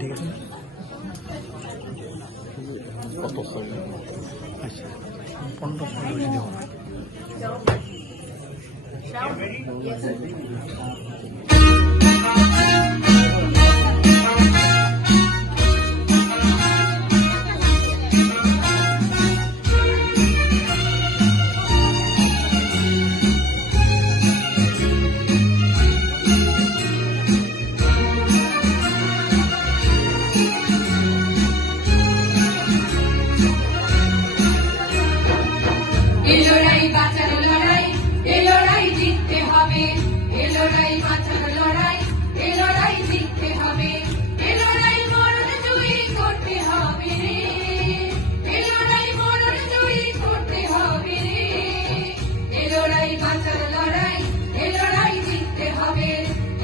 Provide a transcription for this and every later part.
ঠিক আছে। কত আচ্ছা 1500 বেশি দেবো না। এই লড়াই বাঁচার লড়াই, এই লড়াই জিততে হবে। এই লড়াই বাঁচার লড়াই, এই লড়াই জিততে হবে। এই লড়াই মরণ জয়ী করতে হবে রে, এই লড়াই মরণ জয়ী করতে হবে রে। এই লড়াই বাঁচার লড়াই, এই লড়াই জিততে হবে।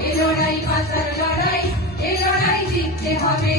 এই লড়াই বাঁচার লড়াই, এই লড়াই জিততে হবে।